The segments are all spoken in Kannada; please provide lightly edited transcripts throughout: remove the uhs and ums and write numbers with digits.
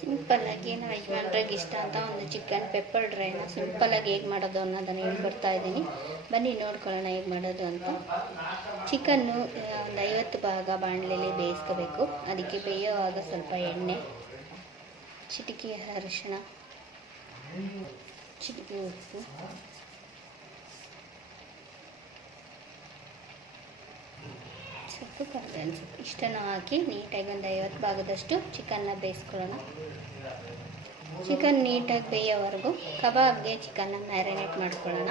ಸಿಂಪಲ್ಲಾಗಿ ನಮ್ಮ ಯಜಮಾನ್ರಿಗೆ ಇಷ್ಟ ಅಂತ ಒಂದು ಚಿಕನ್ ಪೆಪ್ಪರ್ ಡ್ರೈನ ಸಿಂಪಲ್ಲಾಗಿ ಹೇಗೆ ಮಾಡೋದು ಅನ್ನೋದನ್ನು ಹೇಳ್ಕೊಡ್ತಾ ಇದ್ದೀನಿ. ಬನ್ನಿ ನೋಡ್ಕೊಳ್ಳೋಣ ಹೇಗೆ ಮಾಡೋದು ಅಂತ. ಚಿಕನ್ನು ಒಂದು 50 ಭಾಗ ಬಾಣಲೆಯಲ್ಲಿ ಬೇಯಿಸ್ಕೋಬೇಕು. ಅದಕ್ಕೆ ಬೇಯೋವಾಗ ಸ್ವಲ್ಪ ಎಣ್ಣೆ, ಚಿಟಿಕೆ ಅರಿಶಿಣ, ಚಿಟಿಕೆ ಉಪ್ಪು, ಸ್ವಲ್ಪ ಕರ್ಬೇವಿನ ಸೊಪ್ಪು ಇಷ್ಟನ್ನು ಹಾಕಿ ನೀಟಾಗಿ ಒಂದು 50 ಭಾಗದಷ್ಟು ಚಿಕನ್ನ ಬೇಯಿಸ್ಕೊಳ್ಳೋಣ. ಚಿಕನ್ ನೀಟಾಗಿ ಬೇಯೋವರೆಗೂ ಕಬಾಬ್ಗೆ ಚಿಕನ್ನ ಮ್ಯಾರಿನೇಟ್ ಮಾಡ್ಕೊಳ್ಳೋಣ.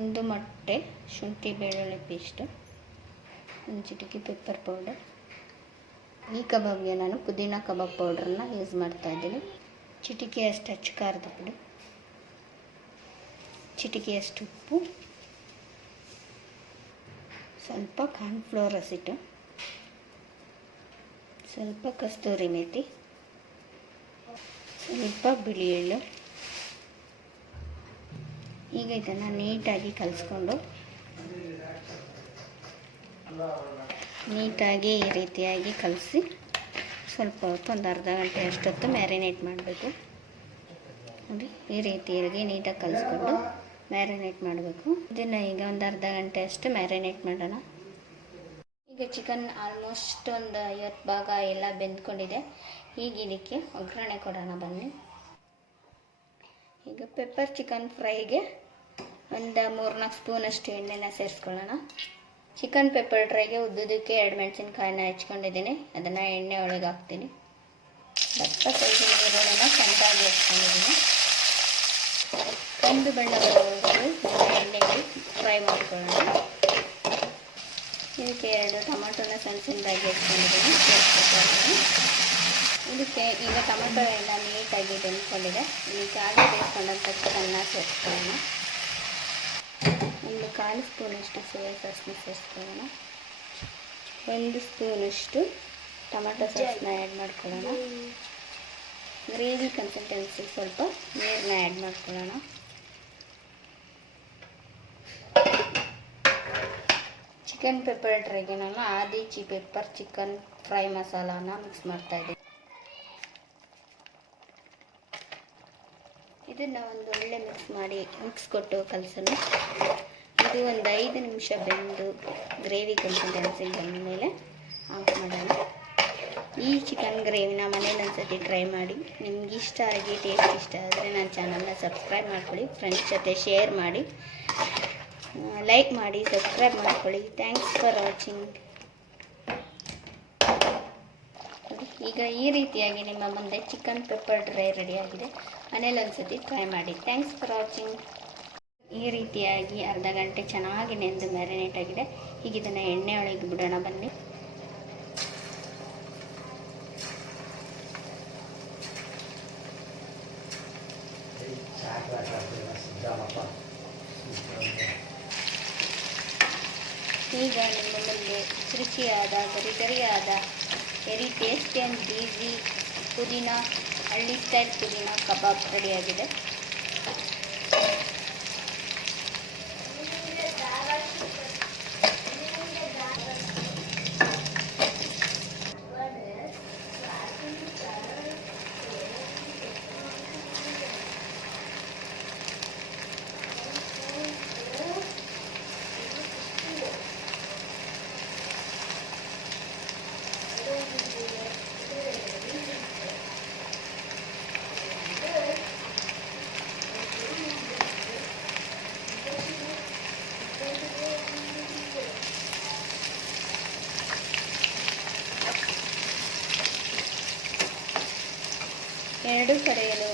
ಒಂದು ಮೊಟ್ಟೆ, ಶುಂಠಿ ಬೆಳ್ಳುಳ್ಳಿ ಪೇಸ್ಟು, ಒಂದು ಚಿಟಿಕೆ ಪೆಪ್ಪರ್ ಪೌಡರ್. ಈ ಕಬಾಬ್ಗೆ ನಾನು ಪುದೀನ ಕಬಾಬ್ ಪೌಡ್ರನ್ನ ಯೂಸ್ ಮಾಡ್ತಾಯಿದ್ದೀನಿ. ಚಿಟಿಕೆಯಷ್ಟು ಅಚ್ಚ ಖಾರದ ಪುಡಿ, ಚಿಟಿಕೆಯಷ್ಟು ಉಪ್ಪು, ಸ್ವಲ್ಪ ಕಾರ್ನ್ಫ್ಲೋರ್ ಹಸಿಟ್ಟು, ಸ್ವಲ್ಪ ಕಸ್ತೂರಿ ಮೇಥಿ, ಸ್ವಲ್ಪ ಬಿಳಿ ಎಳ್ಳು. ಈಗ ಇದನ್ನು ನೀಟಾಗಿ ಕಲಿಸ್ಕೊಂಡು ನೀಟಾಗಿ ಈ ರೀತಿಯಾಗಿ ಕಲಸಿ ಸ್ವಲ್ಪ ಹೊತ್ತು ಒಂದು ಅರ್ಧ ಗಂಟೆ ಅಷ್ಟೊತ್ತು ಮ್ಯಾರಿನೇಟ್ ಮಾಡಬೇಕು. ನೋಡಿ ಈ ರೀತಿಯಾಗಿ ನೀಟಾಗಿ ಕಲಿಸ್ಕೊಂಡು ಮ್ಯಾರಿನೇಟ್ ಮಾಡಬೇಕು. ಇದನ್ನು ಈಗ ಒಂದು ಅರ್ಧ ಗಂಟೆ ಅಷ್ಟು ಮ್ಯಾರಿನೇಟ್ ಮಾಡೋಣ. ಈಗ ಚಿಕನ್ ಆಲ್ಮೋಸ್ಟ್ ಒಂದು 50 ಭಾಗ ಎಲ್ಲ ಬೆಂದ್ಕೊಂಡಿದೆ. ಈಗ ಇದಕ್ಕೆ ಒಗ್ಗರಣೆ ಕೊಡೋಣ ಬನ್ನಿ. ಈಗ ಪೆಪ್ಪರ್ ಚಿಕನ್ ಫ್ರೈಗೆ ಒಂದು 3-4 ಸ್ಪೂನಷ್ಟು ಎಣ್ಣೆನ ಸೇರಿಸ್ಕೊಳ್ಳೋಣ. ಚಿಕನ್ ಪೆಪ್ಪರ್ ಡ್ರೈಗೆ ಉದ್ದುದಕ್ಕೆ 2 ಮೆಣಸಿನ್ಕಾಯಿನ ಹೆಚ್ಕೊಂಡಿದ್ದೀನಿ. ಅದನ್ನು ಎಣ್ಣೆ ಒಳಗೆ ಹಾಕ್ತೀನಿ. ದಪ್ಪ ಸೈಜಿನ ಈರುಳ್ಳಿನ ಸಣ್ಣದಾಗಿ ಹೆಚ್ಕೊಂಡಿದ್ದೀನಿ. ಒಂದು ಬಣ್ಣ ಬರೋವರೆಗೂ ಎಣ್ಣೆಗೆ ಫ್ರೈ ಮಾಡ್ಕೊಳ್ಳೋಣ. ಇದಕ್ಕೆ 2 ಟೊಮೆಟೊನ ಸಣ್ಣದಾಗಿ ಹೆಚ್ಕೊಂಡಿದ್ದೀನಿ, ಸೇರಿಸ್ಕೊಳ್ತೀನಿ. ಇದಕ್ಕೆ ಈಗ ಟೊಮೆಟೊ ಎಲ್ಲ ನೀಟಾಗಿ ಬೆಂದ್ಕೊಂಡಿದೆ. ಇದಕ್ಕೆ ಆಗಿ ಬೇಯಿಸ್ಕೊಂಡಂಥ ಚಿಕನ್ನ ಸೇರಿಸ್ಕೊಳ್ಳೋಣ. ಒಂದು 1/4 ಸ್ಪೂನಷ್ಟು ಸೋಯಾ ಸಾಸ್ನ ಸೇರಿಸ್ಕೊಳ್ಳೋಣ. 1 ಸ್ಪೂನಷ್ಟು ಟೊಮೆಟೊ ಸಾಸ್ನ ಆ್ಯಡ್ ಮಾಡ್ಕೊಳ್ಳೋಣ. ಗ್ರೇವಿ ಕನ್ಸಿಸ್ಟೆನ್ಸಿ ಸ್ವಲ್ಪ ನೀರನ್ನ ಆ್ಯಡ್ ಮಾಡ್ಕೊಳ್ಳೋಣ. ಚಿಕನ್ ಪೆಪ್ಪರ್ ಡ್ರೈಗೆ ನಾನು ಆದಿ ಪೆಪ್ಪರ್ ಚಿಕನ್ ಫ್ರೈ ಮಸಾಲಾನ ಮಿಕ್ಸ್ ಮಾಡ್ತಾಯಿದ್ದೀನಿ. ಇದನ್ನು ಒಂದು ಒಳ್ಳೆ ಮಿಕ್ಸ್ ಕೊಟ್ಟು ಕಲಸೋಣ. ಇದು ಒಂದು 5 ನಿಮಿಷ ಬೆಂದು ಗ್ರೇವಿ ಕನ್ಸಿಸ್ಟೆನ್ಸಿ ಬಂದ ಮೇಲೆ ಆಫ್ ಮಾಡೋಣ. ಈ ಚಿಕನ್ ಗ್ರೇವಿನ ಮನೇಲಿ ಒಂದ್ಸತಿ ಟ್ರೈ ಮಾಡಿ. ನಿಮ್ಗೆ ಇಷ್ಟ ಆಗಿ ಟೇಸ್ಟ್ ಇಷ್ಟ ಆದರೆ ನನ್ನ ಚಾನಲ್ನ ಸಬ್ಸ್ಕ್ರೈಬ್ ಮಾಡ್ಕೊಳ್ಳಿ. ಫ್ರೆಂಡ್ಸ್ ಜೊತೆ ಶೇರ್ ಮಾಡಿ, ಲೈಕ್ ಮಾಡಿ, ಸಬ್ಸ್ಕ್ರೈಬ್ ಮಾಡ್ಕೊಳ್ಳಿ. Thanks for watching. ಈಗ ಈ ರೀತಿಯಾಗಿ ನಿಮ್ಮ ಮುಂದೆ ಚಿಕನ್ ಪೆಪ್ಪರ್ ಡ್ರೈ ರೆಡಿಯಾಗಿದೆ. ಮನೇಲಿ ಒಂದ್ಸತಿ ಟ್ರೈ ಮಾಡಿ. Thanks for watching. ಈ ರೀತಿಯಾಗಿ ಅರ್ಧ ಗಂಟೆ ಚೆನ್ನಾಗಿ ನೆಂದು ಮ್ಯಾರಿನೇಟ್ ಆಗಿದೆ. ಈಗ ಇದನ್ನು ಎಣ್ಣೆ ಒಳಗೆ ಬಿಡೋಣ ಬನ್ನಿ. ಈಗ ನಿಮ್ಮ ಮುಂದೆ ರುಚಿಯಾದ ಗರಿಗರಿಯಾದ ವೆರಿ ಟೇಸ್ಟಿ ಆ್ಯಂಡ್ ಈಸಿ ಪುದೀನ ಹಳ್ಳಿ ಸ್ಟೈಲ್ ಪುದೀನ ಕಬಾಬ್ ರೆಡಿಯಾಗಿದೆ. ಎರಡು ಕಡೆಯಲ್ಲೂ